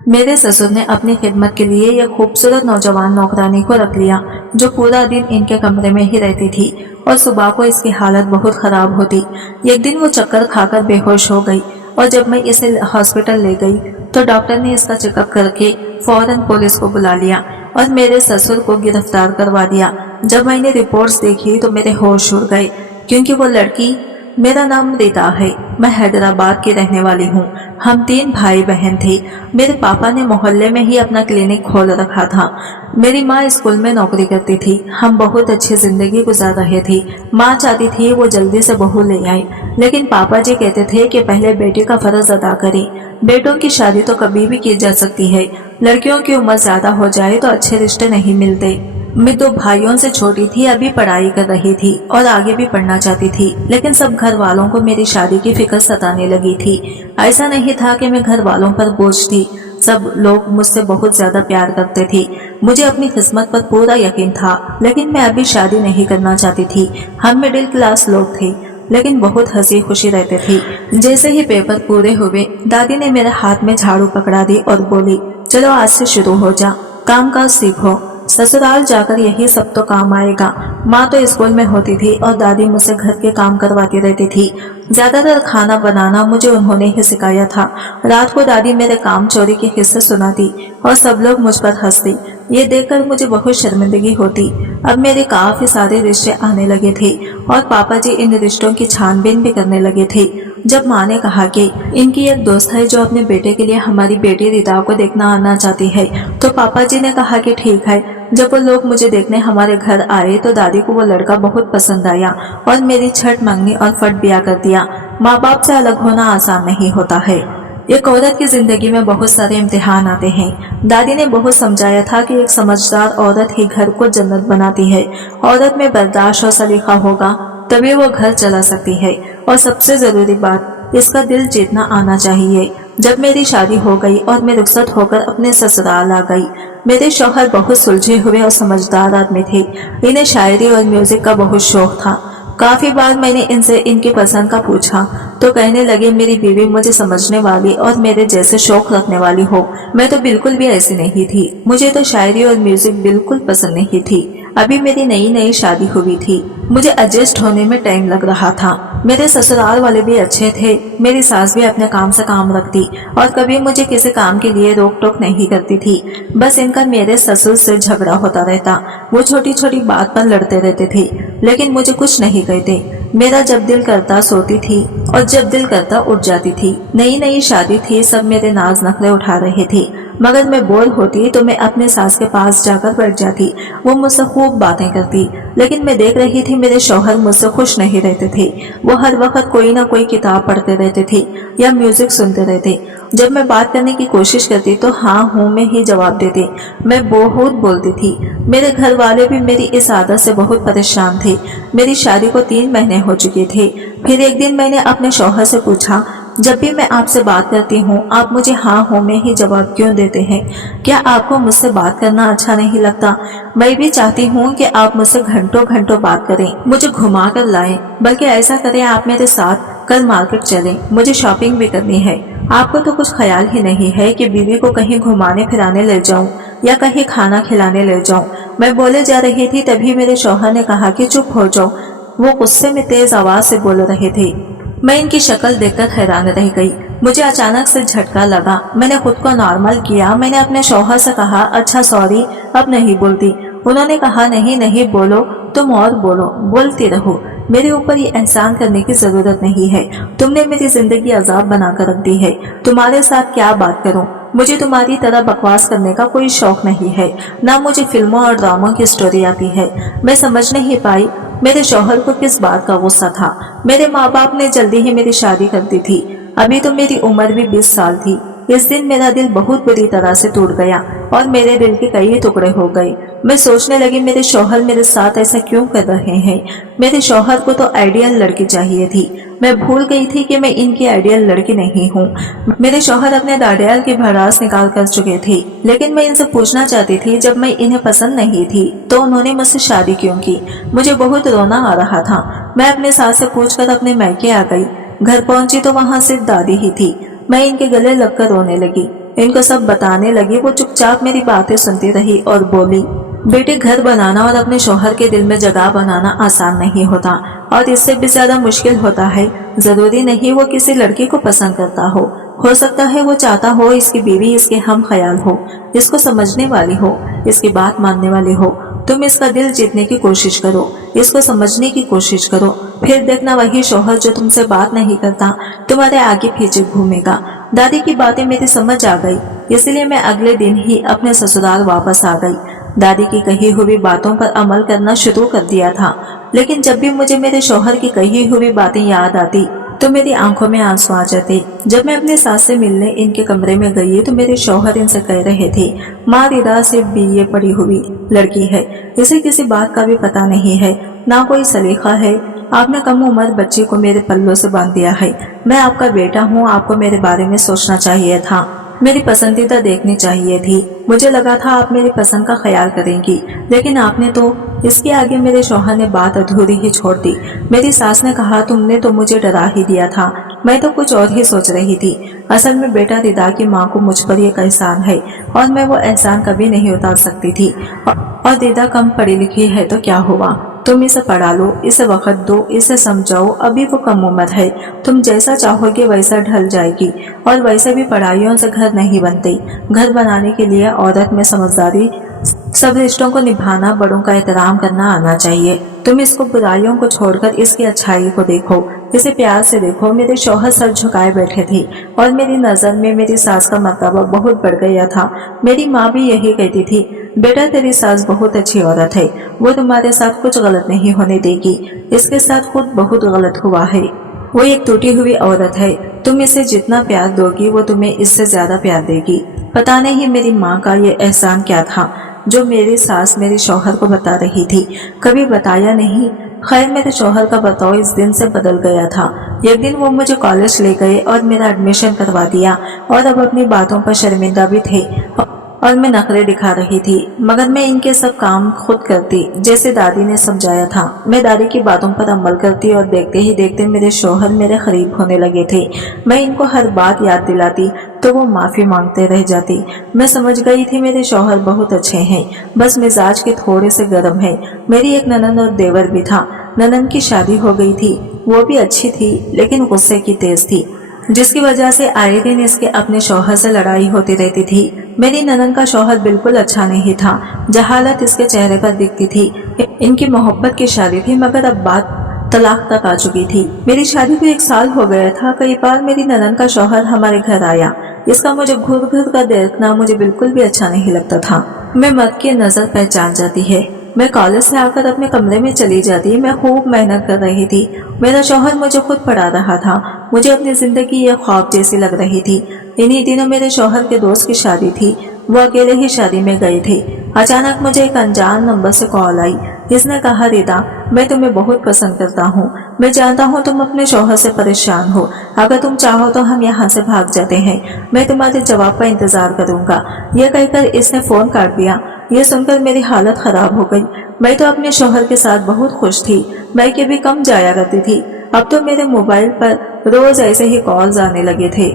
मेरे ससुर ने अपनी खिदमत के लिए एक खूबसूरत नौजवान नौकरानी को रख लिया जो पूरा दिन इनके कमरे में ही रहती थी और सुबह को इसकी हालत बहुत खराब होती। एक दिन वो चक्कर खाकर बेहोश हो गई और जब मैं इसे हॉस्पिटल ले गई तो डॉक्टर ने इसका चेकअप करके फौरन पुलिस को बुला लिया और मेरे ससुर को गिरफ्तार करवा दिया। जब मैंने रिपोर्ट्स देखी तो मेरे होश उड़ गए क्योंकि वो लड़की, मेरा नाम रीता है, मैं हैदराबाद की रहने वाली हूँ। हम 3 भाई बहन थे। मेरे पापा ने मोहल्ले में ही अपना क्लिनिक खोल रखा था। मेरी माँ स्कूल में नौकरी करती थी। हम बहुत अच्छी जिंदगी गुजार रहे थे। माँ चाहती थी वो जल्दी से बहू ले आए, लेकिन पापा जी कहते थे कि पहले बेटे का फर्ज अदा करें। बेटों की शादी तो कभी भी की जा सकती है, लड़कियों की उम्र ज्यादा हो जाए तो अच्छे रिश्ते नहीं मिलते। मैं 2 भाइयों से छोटी थी, अभी पढ़ाई कर रही थी और आगे भी पढ़ना चाहती थी, लेकिन सब घर वालों को मेरी शादी की फिक्र सताने लगी थी। ऐसा नहीं था कि मैं घर वालों पर बोझ थी, सब लोग मुझसे बहुत ज्यादा प्यार करते थे। मुझे अपनी किस्मत पर पूरा यकीन था, लेकिन मैं अभी शादी नहीं करना चाहती थी। हम मिडिल क्लास लोग थे, लेकिन बहुत हंसी खुशी रहते थे। जैसे ही पेपर पूरे हुए, दादी ने मेरे हाथ में झाड़ू पकड़ा दी और बोली, चलो आज से शुरू हो जा, काम काज सीखो, ससुराल जाकर यही सब तो काम आएगा। माँ तो स्कूल में होती थी और दादी मुझसे घर के काम करवाती रहती थी। ज्यादातर खाना बनाना मुझे उन्होंने ही सिखाया था। रात को दादी मेरे काम चोरी के किस्से सुनाती और सब लोग मुझ पर हंसते। ये देखकर मुझे बहुत शर्मिंदगी होती। अब मेरे काफी सारे रिश्ते आने लगे थे और पापा जी इन रिश्तों की छानबीन भी करने लगे थे। जब माँ ने कहा कि इनकी एक दोस्त है जो अपने बेटे के लिए हमारी बेटी रीता को देखना आना चाहती है, तो पापा जी ने कहा कि ठीक है। जब वो लोग मुझे देखने हमारे घर आए तो दादी को वो लड़का बहुत पसंद आया और मेरी छठ मांगनी और फट ब्याह कर दिया। माँ बाप से अलग होना आसान नहीं होता है। एक औरत की जिंदगी में बहुत सारे इम्तिहान आते हैं। दादी ने बहुत समझाया था कि एक समझदार औरत ही घर को जन्नत बनाती है। औरत में बर्दाश्त और सलीका होगा तभी वो घर चला सकती है, और सबसे जरूरी बात, इसका दिल जीतना आना चाहिए। जब मेरी शादी हो गई और मैं रुखसत होकर अपने ससुराल आ गई, मेरे शौहर बहुत सुलझे हुए और समझदार आदमी थे। इन्हें शायरी और म्यूजिक का बहुत शौक था। काफी बार मैंने इनसे इनकी पसंद का पूछा तो कहने लगे मेरी बीवी मुझे समझने वाली और मेरे जैसे शौक रखने वाली हो। मैं तो बिल्कुल भी ऐसी नहीं थी। मुझे तो शायरी और म्यूजिक बिल्कुल पसंद नहीं थी। अभी मेरी नई नई शादी हुई थी, मुझे एडजस्ट होने में टाइम लग रहा था। मेरे ससुराल वाले भी अच्छे थे। मेरी सास भी अपने काम से काम रखती और कभी मुझे किसी काम के लिए रोक टोक नहीं करती थी। बस इनका मेरे ससुर से झगड़ा होता रहता। वो छोटी छोटी बात पर लड़ते रहते थे, लेकिन मुझे कुछ नहीं कहते। मेरा जब दिल करता सोती थी और जब दिल करता उठ जाती थी। नई नई शादी थी, सब मेरे नाज नखरे उठा रहे थे, मगर मैं बोर होती तो मैं अपने सास के पास जाकर बैठ जाती। वो मुझसे खूब बातें करती, लेकिन मैं देख रही थी मेरे शौहर मुझसे खुश नहीं रहते थे। वो हर वक्त कोई ना कोई किताब पढ़ते रहते थे या म्यूजिक सुनते रहते। जब मैं बात करने की कोशिश करती तो हाँ हूँ में ही जवाब देते। मैं बहुत बोलती थी। मेरे घर वाले भी मेरी इस आदत से बहुत परेशान थे। मेरी शादी को 3 महीने हो चुके थे। फिर एक दिन मैंने अपने शौहर से पूछा, जब भी मैं आपसे बात करती हूँ आप मुझे हाँ हो में ही जवाब क्यों देते हैं? क्या आपको मुझसे बात करना अच्छा नहीं लगता? मैं भी चाहती हूँ कि आप मुझसे घंटों घंटों बात करें, मुझे घुमा कर लाएं। बल्कि ऐसा करें, आप मेरे साथ कल मार्केट चलें, मुझे शॉपिंग भी करनी है। आपको तो कुछ ख्याल ही नहीं है कि बीवी को कहीं घुमाने फिराने ले जाऊं या कहीं खाना खिलाने ले जाऊं। मैं बोले जा रही थी तभी मेरे शौहर ने कहा कि चुप हो जाओ। वो गुस्से में तेज आवाज से बोल रहे थे। मैं इनकी शक्ल देखकर हैरान रह गई। मुझे अचानक से झटका लगा। मैंने खुद को नॉर्मल किया। मैंने अपने शौहर से कहा, अच्छा सॉरी, अब नहीं बोलती। उन्होंने कहा, नहीं नहीं बोलो, तुम और बोलो, बोलती रहो। मेरे ऊपर ये एहसान करने की जरूरत नहीं है। तुमने मेरी जिंदगी अजाब बनाकर रख दी है। तुम्हारे साथ क्या बात करूं? मुझे तुम्हारी तरह बकवास करने का कोई शौक नहीं है, ना मुझे फिल्मों और ड्रामों की स्टोरी आती है। मैं समझ नहीं पाई मेरे शौहर को किस बात का गुस्सा था। मेरे माँ बाप ने जल्दी ही मेरी शादी कर दी थी। अभी तो मेरी उम्र भी 20 साल थी। इस दिन मेरा दिल बहुत बुरी तरह से टूट गया और मेरे दिल के कई टुकड़े हो गए। मैं सोचने लगी मेरे शौहर मेरे साथ ऐसा क्यों कर रहे हैं। मेरे शौहर को तो आइडियल लड़की चाहिए थी। मैं भूल गई थी कि मैं इनकी आइडियल लड़की नहीं हूँ। मेरे शौहर अपने दाड़ियाल की भड़ास निकाल कर चुके थे, लेकिन मैं इनसे पूछना चाहती थी, जब मैं इन्हें पसंद नहीं थी तो उन्होंने मुझसे शादी क्यों की। मुझे बहुत रोना आ रहा था। मैं अपने सास से पूछकर अपने मैके आ गई। घर पहुंची तो वहाँ सिर्फ दादी ही थी। मैं इनके गले लगकर रोने लगी। इनको सब बताने लगी। वो चुपचाप मेरी बातें सुनती रही और बोली, बेटे, घर बनाना और अपने शौहर के दिल में जगह बनाना आसान नहीं होता और इससे भी ज्यादा मुश्किल होता है। जरूरी नहीं वो किसी लड़की को पसंद करता हो सकता है वो चाहता हो इसकी बीवी इसके हम ख्याल हो, इसको समझने वाली हो, इसकी बात मानने वाली हो। तुम इसका दिल जीतने की कोशिश करो, इसको समझने की कोशिश करो, फिर देखना वही शौहर जो तुमसे बात नहीं करता तुम्हारे आगे पीछे घूमेगा। दादी की बातें मेरी समझ आ गई, इसलिए मैं अगले दिन ही अपने ससुराल वापस आ गई। दादी की कही हुई बातों पर अमल करना शुरू कर दिया था, लेकिन जब भी मुझे मेरे शौहर की कही हुई बातें याद आती तो मेरी आंखों में आंसू आ जाते। जब मैं अपनी सास से मिलने इनके कमरे में गई तो मेरे शौहर इनसे कह रहे थे, माँ रिदा सिर्फ बीए पड़ी हुई लड़की है, इसे किसी बात का भी पता नहीं है, ना कोई सलीका है। आपने कम उम्र बच्ची को मेरे पल्लों से बांध दिया है। मैं आपका बेटा हूँ, आपको मेरे बारे में सोचना चाहिए था, मेरी पसंदीदा देखनी चाहिए थी। मुझे लगा था आप मेरी पसंद का ख्याल करेंगी, लेकिन आपने तो। इसके आगे मेरे शौहर ने बात अधूरी ही छोड़ दी। मेरी सास ने कहा, तुमने तो मुझे डरा ही दिया था, मैं तो कुछ और ही सोच रही थी। असल में बेटा, रिदा की माँ को मुझ पर एक एहसान है और मैं वो एहसान कभी नहीं उतार सकती थी। और रिदा कम पढ़ी लिखी है तो क्या हुआ, तुम इसे पढ़ा लो, इसे वक्त दो, इसे समझाओ, अभी वो कम उम्र है, तुम जैसा चाहोगे वैसा ढल जाएगी। और वैसे भी पढ़ाइयों से घर नहीं बनते, घर बनाने के लिए औरत में समझदारी, सब रिश्तों को निभाना, बड़ों का एहतराम करना आना चाहिए। तुम इसको बुराइयों को छोड़कर इसकी अच्छाई को देखो, इसे प्यार से देखो। मेरे शौहर सर झुकाए बैठे थे और मेरी नजर में मेरी सास का मर्तबा बहुत बढ़ गया था। मेरी माँ भी यही कहती थी, बेटा तेरी सास बहुत अच्छी औरत है, वो तुम्हारे साथ कुछ गलत नहीं होने देगी। इसके साथ खुद बहुत गलत हुआ है, वो एक टूटी हुई औरत है, तुम इसे जितना प्यार दोगी वो तुम्हें इससे ज्यादा प्यार देगी। पता नहीं मेरी माँ का ये एहसान क्या था जो मेरी सास मेरे शौहर को बता रही थी, कभी बताया नहीं। खैर, मेरे शौहर का बर्ताव इस दिन से बदल गया था। एक दिन वो मुझे कॉलेज ले गए और मेरा एडमिशन करवा दिया और अब अपनी बातों पर शर्मिंदा भी थे और मैं नखरे दिखा रही थी, मगर मैं इनके सब काम खुद करती जैसे दादी ने समझाया था। मैं दादी की बातों पर अमल करती और देखते ही देखते मेरे शौहर मेरे करीब होने लगे थे। मैं इनको हर बात याद दिलाती तो वो माफी मांगते रह जाती। मैं समझ गई थी मेरे शौहर बहुत अच्छे हैं, बस मिजाज के थोड़े से गर्म है। मेरी एक ननद और देवर भी था। ननद की शादी हो गई थी, वो भी अच्छी थी लेकिन गुस्से की तेज थी, जिसकी वजह से आए दिन इसके अपने शौहर से लड़ाई होती रहती थी। मेरी ननद का शौहर बिल्कुल अच्छा नहीं था, जहालत इसके चेहरे पर दिखती थी। इनकी मोहब्बत की शादी थी, मगर अब बात तलाक तक आ चुकी थी। मेरी शादी को 1 साल हो गया था। कई बार मेरी ननद का शौहर हमारे घर आया, इसका मुझे घूर घूर कर देखना मुझे बिल्कुल भी अच्छा नहीं लगता था। मैं मर्द की नजर पहचान जाती है। मैं कॉलेज से आकर अपने कमरे में चली जाती। मैं खूब मेहनत कर रही थी। मेरा शौहर मुझे खुद पढ़ा रहा था। मुझे अपनी जिंदगी ये ख्वाब जैसी लग रही थी। इन्हीं दिनों मेरे शौहर के दोस्त की शादी थी। वो अकेले ही शादी में गए थे। अचानक मुझे एक अनजान नंबर से कॉल आई। इसने कहा, रिदा, मैं तुम्हें बहुत पसंद करता हूँ। मैं जानता हूँ तुम अपने शौहर से परेशान हो। अगर तुम चाहो तो हम यहाँ से भाग जाते हैं। मैं तुम्हारे जवाब का इंतजार करूंगा। यह कहकर इसने फोन काट दिया। यह सुनकर मेरी हालत खराब हो गई। मैं तो अपने शौहर के साथ बहुत खुश थी। मैं कभी कम जाया करती थी। अब तो मेरे मोबाइल पर रोज ऐसे ही कॉल्स आने लगे थे।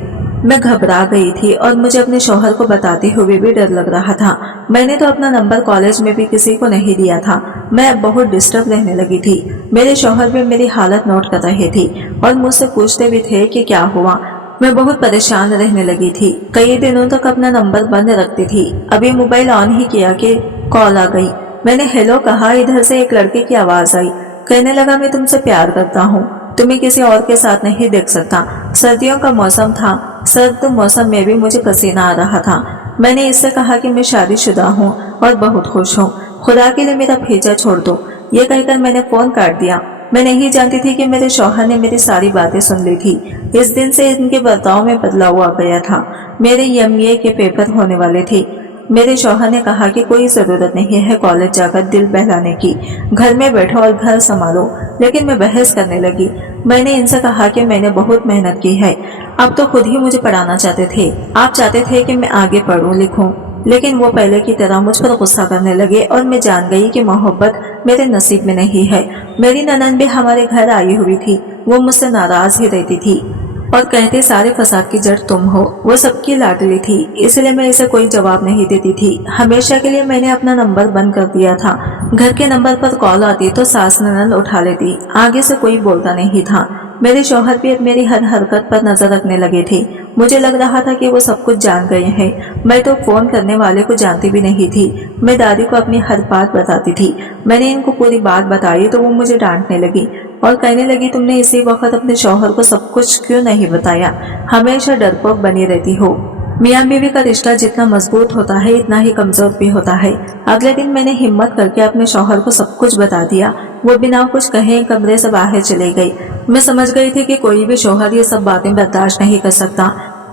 मैं घबरा गई थी और मुझे अपने शौहर को बताते हुए भी डर लग रहा था। मैंने तो अपना नंबर कॉलेज में भी किसी को नहीं दिया था। मैं बहुत डिस्टर्ब रहने लगी थी। मेरे शौहर भी मेरी हालत नोट कर रहे थे और मुझसे पूछते भी थे कि क्या हुआ। मैं बहुत परेशान रहने लगी थी। कई दिनों तक अपना नंबर बंद रखती थी। अभी मोबाइल ऑन ही किया कि कॉल आ गई। मैंने हेलो कहा। इधर से एक लड़के की आवाज आई। कहने लगा, मैं तुमसे प्यार करता हूँ, तुम्हें किसी और के साथ नहीं देख सकता। सर्दियों का मौसम था। सर्द मौसम में भी मुझे पसीना आ रहा था। मैंने इससे कहा कि मैं शादीशुदा हूँ और बहुत खुश हूँ, खुदा के लिए मेरा पीछा छोड़ दो। ये कहकर मैंने फोन काट दिया। मैं नहीं जानती थी कि मेरे शौहर ने मेरी सारी बातें सुन ली थी। इस दिन से इनके बर्ताव में बदलाव आ गया था। मेरे एमए के पेपर होने वाले थे। मेरे शौहर ने कहा कि कोई जरूरत नहीं है कॉलेज जाकर दिल बहलाने की, घर में बैठो और घर संभालो। लेकिन मैं बहस करने लगी। मैंने इनसे कहा कि मैंने बहुत मेहनत की है, अब तो खुद ही मुझे पढ़ाना चाहते थे। आप चाहते थे कि मैं आगे पढ़ूं लिखूं, लेकिन वो पहले की तरह मुझ पर गुस्सा करने लगे और मैं जान गई कि मोहब्बत मेरे नसीब में नहीं है। मेरी ननद भी हमारे घर आई हुई थी। वो मुझसे नाराज ही रहती थी और कहते सारे फसाद की जड़ तुम हो। वो सबकी लाडली थी, इसलिए मैं इसे कोई जवाब नहीं देती थी। हमेशा के लिए मैंने अपना नंबर बंद कर दिया था। घर के नंबर पर कॉल आती तो सास ननद उठा लेती, आगे से कोई बोलता नहीं था। मेरे शौहर भी अब मेरी हर हरकत पर नजर रखने लगे थे। मुझे लग रहा था कि वो सब कुछ जान गए हैं। मैं तो फोन करने वाले को जानती भी नहीं थी। मैं दादी को अपनी हर बात बताती थी। मैंने इनको पूरी बात बताई तो वो मुझे डांटने लगी और कहने लगी, तुमने इसी वक्त अपने शौहर को सब कुछ क्यों नहीं बताया, हमेशा डरपोक बनी रहती हो। मियां बीवी का रिश्ता जितना मजबूत होता है इतना ही कमजोर भी होता है। अगले दिन मैंने हिम्मत करके अपने शौहर को सब कुछ बता दिया। वो बिना कुछ कहे कमरे से बाहर चले गई। मैं समझ गई थी कि कोई भी शौहर ये सब बातें बर्दाश्त नहीं कर सकता।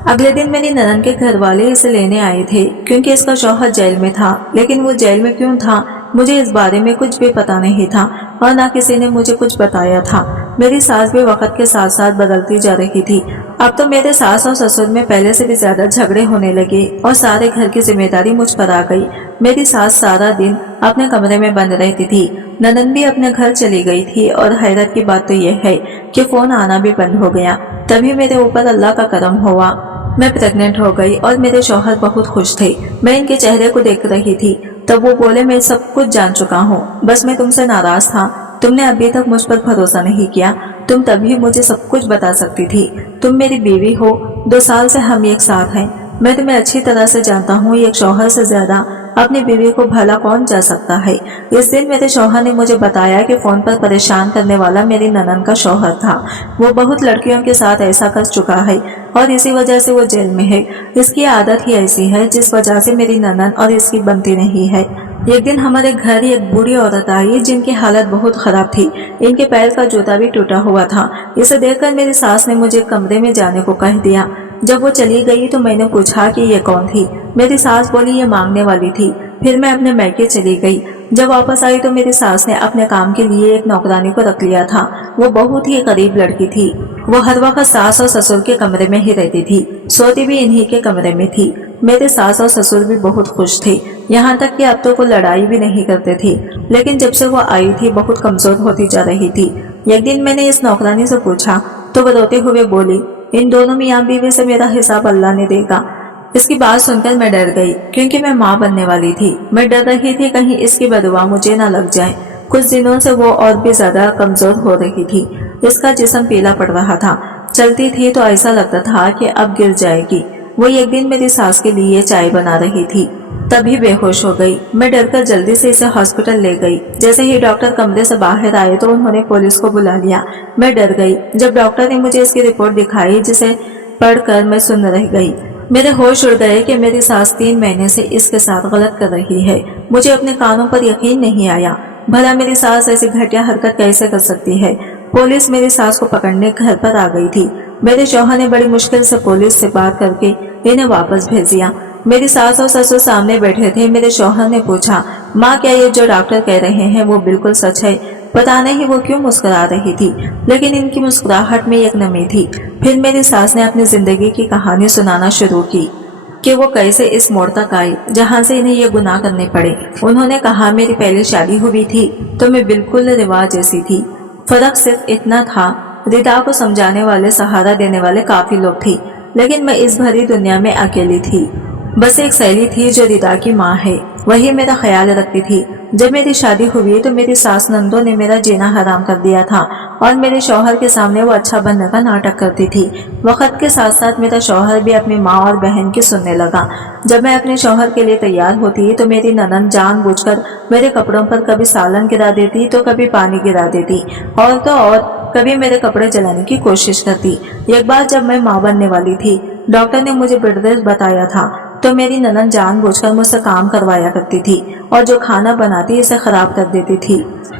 अगले दिन मेरी ननद के घर वाले इसे लेने आए थे क्योंकि इसका शौहर जेल में था। लेकिन वो जेल में क्यों था मुझे इस बारे में कुछ भी पता नहीं था और ना किसी ने मुझे कुछ बताया था। मेरी सास भी वक्त के साथ साथ बदलती जा रही थी। अब तो मेरे सास और ससुर में पहले से भी ज्यादा झगड़े होने लगे और सारे घर की जिम्मेदारी मुझ पर आ गई। मेरी सास सारा दिन अपने कमरे में बंद रहती थी। ननद भी अपने घर चली गई थी और हैरत की बात तो यह है कि फोन आना भी बंद हो गया। तभी मेरे ऊपर अल्लाह का करम हुआ, मैं प्रेग्नेंट हो गई और मेरे शौहर बहुत खुश थे। मैं इनके चेहरे को देख रही थी तब वो बोले, मैं सब कुछ जान चुका हूँ, बस मैं तुमसे नाराज था। तुमने अभी तक मुझ पर भरोसा नहीं किया। तुम तभी मुझे सब कुछ बता सकती थी। तुम मेरी बीवी हो, 2 साल से हम एक साथ हैं। मैं तुम्हें अच्छी तरह से जानता हूँ। एक शौहर से ज्यादा अपनी बीवी को भला कौन जा सकता है। इस दिन मेरे शौहर ने मुझे बताया कि फोन पर परेशान करने वाला मेरी ननद का शौहर था। वो बहुत लड़कियों के साथ ऐसा कर चुका है और इसी वजह से वो जेल में है। इसकी आदत ही ऐसी है जिस वजह से मेरी ननद और इसकी बनती नहीं है। एक दिन हमारे घर एक बूढ़ी औरत आई जिनकी हालत बहुत खराब थी। इनके पैर का जूता भी टूटा हुआ था। इसे देखकर मेरी सास ने मुझे कमरे में जाने को कह दिया। जब वो चली गई तो मैंने पूछा कि ये कौन थी। मेरी सास बोली ये मांगने वाली थी। फिर मैं अपने मैके चली गई। जब वापस आई तो मेरी सास ने अपने काम के लिए एक नौकरानी को रख लिया था। वो बहुत ही गरीब लड़की थी। वो हर वक्त सास और ससुर के कमरे में ही रहती थी, सोती भी इन्हीं के कमरे में थी। मेरे सास और ससुर भी बहुत खुश थे, यहाँ तक कि अब तो वो लड़ाई भी नहीं करते थे। लेकिन जब से वो आई थी बहुत कमजोर होती जा रही थी। एक दिन मैंने इस नौकरानी से पूछा तो वो रोते हुए बोली, इन दोनों मियाँ बीवी से मेरा हिसाब अल्लाह ने देगा। इसकी बात सुनकर मैं डर गई क्योंकि मैं माँ बनने वाली थी। मैं डर रही थी कहीं इसकी बदुआ मुझे न लग जाए। कुछ दिनों से वो और भी ज्यादा कमजोर हो रही थी। इसका जिस्म पीला पड़ रहा था। चलती थी तो ऐसा लगता था कि अब गिर जाएगी। वो एक दिन मेरी सास के लिए चाय बना रही थी, तभी बेहोश हो गई। मैं डरकर जल्दी से इसे हॉस्पिटल ले गई। जैसे ही डॉक्टर कमरे से बाहर आए तो उन्होंने पुलिस को बुला लिया। मैं डर गई जब डॉक्टर ने मुझे इसकी रिपोर्ट दिखाई, जिसे पढ़कर मैं सुन रह गई। मेरे होश उड़ गए कि मेरी सास 3 महीने से इसके साथ गलत कर रही है। मुझे अपने कानों पर यकीन नहीं आया। भला मेरी सास ऐसी घटिया हरकत कैसे कर सकती है। पुलिस मेरी सास को पकड़ने घर पर आ गई थी। मेरे शौहर ने बड़ी मुश्किल से पुलिस से बात करके इन्हें वापस भेज दिया। मेरी सास और ससुर सामने बैठे थे। मेरे शौहर ने पूछा, माँ क्या ये जो डॉक्टर कह रहे हैं वो बिल्कुल सच है। पता नहीं वो क्यों मुस्कुरा रही थी, लेकिन इनकी मुस्कुराहट में एक नमी थी। फिर मेरी सास ने अपनी जिंदगी की कहानी सुनाना शुरू की कि वो कैसे इस मोड़ तक आई जहाँ से इन्हें ये गुनाह करने पड़े। उन्होंने कहा, मेरी पहले शादी हुई थी तो मैं बिल्कुल रिवाज जैसी थी। फर्क सिर्फ इतना था, रिदा को समझाने वाले, सहारा देने वाले काफी लोग थे, लेकिन मैं इस भरी दुनिया में अकेली थी। बस एक सहेली थी जो रिदा की माँ है, वही मेरा ख्याल रखती थी। जब मेरी शादी हुई तो मेरी सास नंदो ने मेरा जीना हराम कर दिया था और मेरे शौहर के सामने वो अच्छा बनने का नाटक करती थी। वक्त के साथ साथ मेरा शौहर भी अपनी माँ और बहन की सुनने लगा। जब मैं अपने शौहर के लिए तैयार होती तो मेरी ननद जानबूझकर मेरे कपड़ों पर कभी सालन गिरा देती तो कभी पानी गिरा देती और तो और कभी मेरे कपड़े जलाने की कोशिश करती। एक बार जब मैं माँ बनने वाली थी, डॉक्टर ने मुझे बेड रेस्ट बताया था, तो मेरी ननद जानबूझकर मुझसे काम करवाया करती थी और जो खाना बनाती इसे खराब कर देती थी।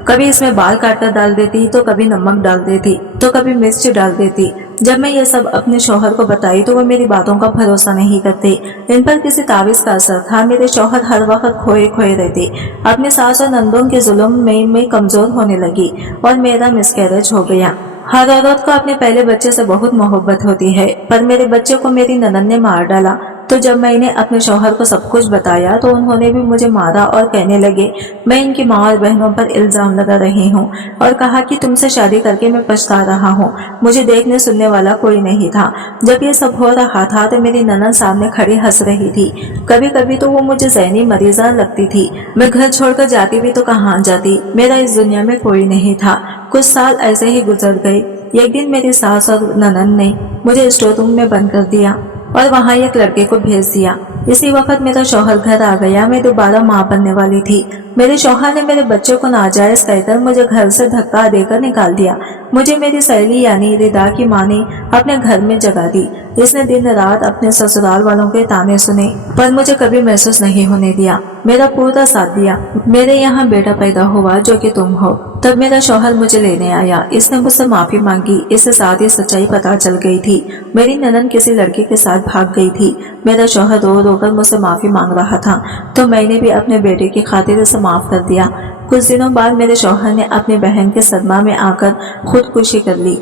कभी इसमें बाल काटकर डाल देती तो कभी नमक डाल देती तो कभी मिर्च डाल देती। जब मैं ये सब अपने शौहर को बताई तो वो मेरी बातों का भरोसा नहीं करते। इन पर किसी तावीज का असर था। मेरे शौहर हर वक्त खोए खोए रहते। अपने सास और नंदों के जुल्म में मैं कमजोर होने लगी और मेरा मिसकैरेज हो गया। हर औरत को अपने पहले बच्चे से बहुत मोहब्बत होती है, पर मेरे बच्चे को मेरी ननद ने मार डाला तो जब मैंने अपने शौहर को सब कुछ बताया तो उन्होंने भी मुझे मारा और कहने लगे मैं इनकी माँ और बहनों पर इल्जाम लगा रही हूँ और कहा कि तुमसे शादी करके मैं पछता रहा हूँ। मुझे देखने सुनने वाला कोई नहीं था। जब ये सब हो रहा था तो मेरी ननद सामने खड़ी हंस रही थी। कभी कभी तो वो मुझे ज़हनी मरीजा लगती थी। मैं घर छोड़कर जाती भी तो कहाँ जाती, मेरा इस दुनिया में कोई नहीं था। कुछ साल ऐसे ही गुजर गए। एक दिन मेरी सास और ननद ने मुझे स्टोर रूम में बंद कर दिया और वहाँ एक लड़के को भेज दिया। इसी वक्त मेरा शौहर घर आ गया। मैं दोबारा माँ बनने वाली थी। मेरे शौहर ने मेरे बच्चे को नाजायज कहकर मुझे घर से धक्का देकर निकाल दिया। मुझे मेरी सहेली यानी रिदा की माँ ने अपने घर में जगा दी। इसने दिन रात अपने ससुराल वालों के ताने सुने पर मुझे कभी महसूस नहीं होने दिया। मेरा पूरा साथ दिया। मेरे यहाँ बेटा पैदा हुआ जो कि तुम हो। तब मेरा शौहर मुझे लेने आया। इसने मुझसे माफी मांगी। इससे साथ ही सच्चाई पता चल गई थी। मेरी ननद किसी लड़के के साथ भाग गई थी। मेरा शौहर रो रो कर मुझसे माफी मांग रहा था तो मैंने भी अपने बेटे की खातिर उसे माफ कर दिया। कुछ दिनों बाद मेरे शौहर ने अपनी बहन के सदमा में आकर खुदकुशी कर ली।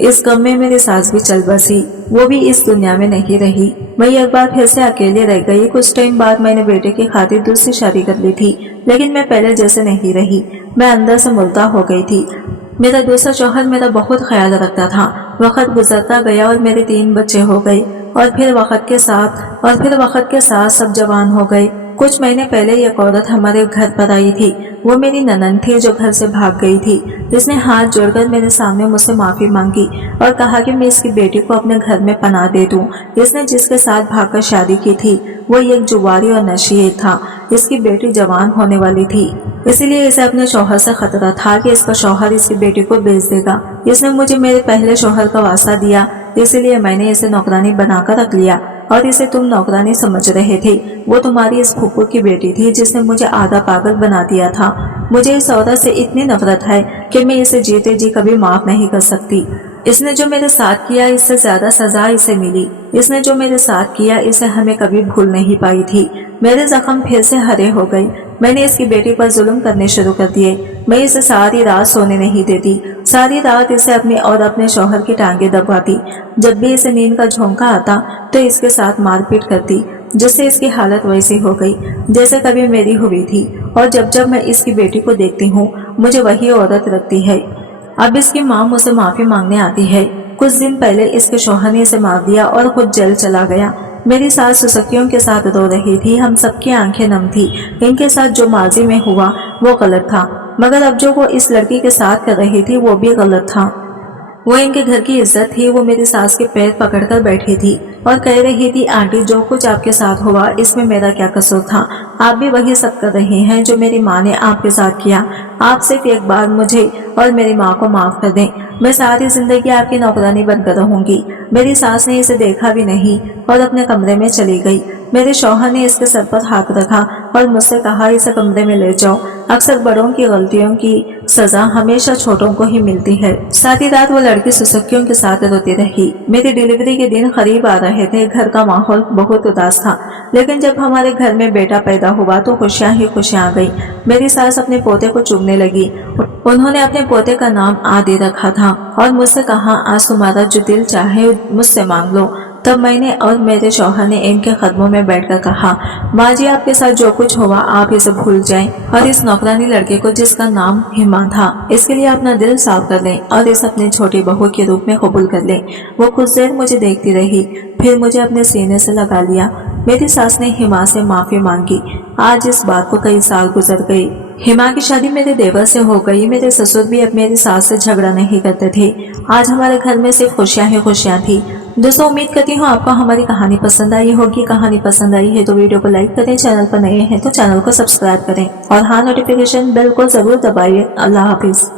इस गम में मेरी सास भी चल बसी। वो भी इस दुनिया में नहीं रही। मैं एक बार फिर से अकेले रह गई। कुछ टाइम बाद मैंने बेटे की खातिर दूसरी शादी कर ली थी, लेकिन मैं पहले जैसे नहीं रही। मैं अंदर से मुर्दा हो गई थी। मेरा दूसरा शौहर मेरा बहुत ख्याल रखता था। वक्त गुजरता गया और मेरे 3 बच्चे हो गए और फिर वक्त के साथ सब जवान हो गए। कुछ महीने पहले एक औरत हमारे घर पर आई थी। वो मेरी ननद थी जो घर से भाग गई थी। इसने हाथ जोड़कर मेरे सामने मुझसे माफी मांगी और कहा कि मैं इसकी बेटी को अपने घर में पनाह दे दूं। इसने जिसके साथ भागकर शादी की थी वो एक जुआरी और नशीब था। इसकी बेटी जवान होने वाली थी, इसीलिए इसे अपने शौहर से खतरा था कि इसका शौहर इसकी बेटी को बेच देगा। इसने मुझे मेरे पहले शौहर का वास्ता दिया, इसीलिए मैंने इसे नौकरानी बनाकर रख लिया और इसे तुम नौकरानी समझ रहे थे। वो तुम्हारी इस फूफू की बेटी थी जिसने मुझे आधा पागल बना दिया था। मुझे इस औरत से इतनी नफरत है कि मैं इसे जीते जी कभी माफ नहीं कर सकती। इसने जो मेरे साथ किया इससे ज्यादा सजा इसे मिली। इसने जो मेरे साथ किया इसे हमें कभी भूल नहीं पाई थी। मेरे जख्म फिर से हरे हो गए। मैंने इसकी बेटी पर जुल्म करने शुरू कर दिए। मैं इसे सारी रात सोने नहीं देती। सारी रात इसे अपने और अपने शौहर की टांगे दबाती। जब भी इसे नींद का झोंका आता तो इसके साथ मारपीट करती, जिससे इसकी हालत वैसी हो गई जैसे कभी मेरी हुई थी। और जब जब मैं इसकी बेटी को देखती हूँ मुझे वही औरत लगती है। अब इसकी माँ मुझसे माफी मांगने आती है। कुछ दिन पहले इसके शौहर ने इसे मार दिया और खुद जेल चला गया। मेरी सास सुसकियों के साथ रो रही थी। हम सबकी आंखें नम थी। इनके साथ जो माजी में हुआ वो गलत था, मगर अब जो वो इस लड़की के साथ कर रही थी वो भी गलत था। वो इनके घर की इज्जत थी। वो मेरी सास के पैर पकड़कर बैठी थी और कह रही थी आंटी जो कुछ आपके साथ हुआ इसमें मेरा क्या कसूर था। आप भी वही सब कर रही हैं जो मेरी माँ ने आपके साथ किया। आप सिर्फ एक बार मुझे और मेरी माँ को माफ कर दें। मैं सारी जिंदगी आपकी नौकरानी बनकर रहूंगी। मेरी सास ने इसे देखा भी नहीं और अपने कमरे में चली गई। मेरे शौहर ने इसके सर पर हाथ रखा और मुझसे कहा इसे कमरे में ले जाओ। अक्सर बड़ों की गलतियों की सजा हमेशा छोटों को ही मिलती है। सारी रात वो लड़की सुसकियों के साथ रोती रही। मेरी डिलीवरी के दिन करीब आ रहे थे। घर का माहौल बहुत उदास था, लेकिन जब हमारे घर में बेटा पैदा हुआ तो खुशियां ही खुशियां आ गई। मेरी सास अपने पोते को चूमने लगी। उन्होंने अपने पोते का नाम आदि रखा था और मुझसे कहा आज तुम्हारा जो दिल चाहे मुझसे मांग लो। तब मैंने और मेरे शौहर ने इनके कदमों में बैठकर कहा माँ जी आपके साथ जो कुछ हुआ आप इसे भूल जाएं और इस नौकरानी लड़के को जिसका नाम हिमा था इसके लिए अपना दिल साफ कर लें और इसे अपनी छोटी बहू के रूप में कबूल कर लें। वो कुछ देर मुझे देखती रही, फिर मुझे अपने सीने से लगा लिया। मेरी सास ने हिमा से माफी मांगी। आज इस बात को कई साल गुजर गए। हिमा की शादी मेरे देवर से हो गई। मेरे ससुर भी अब मेरी सास से झगड़ा नहीं करते थे। आज हमारे घर में सिर्फ खुशियां ही खुशियां थी। दोस्तों उम्मीद करती हूँ आपको हमारी कहानी पसंद आई होगी। कहानी पसंद आई है तो वीडियो को लाइक करें, चैनल पर नए हैं तो चैनल को सब्सक्राइब करें और हाँ नोटिफिकेशन बेल को जरूर दबाइए। अल्लाह हाफिज।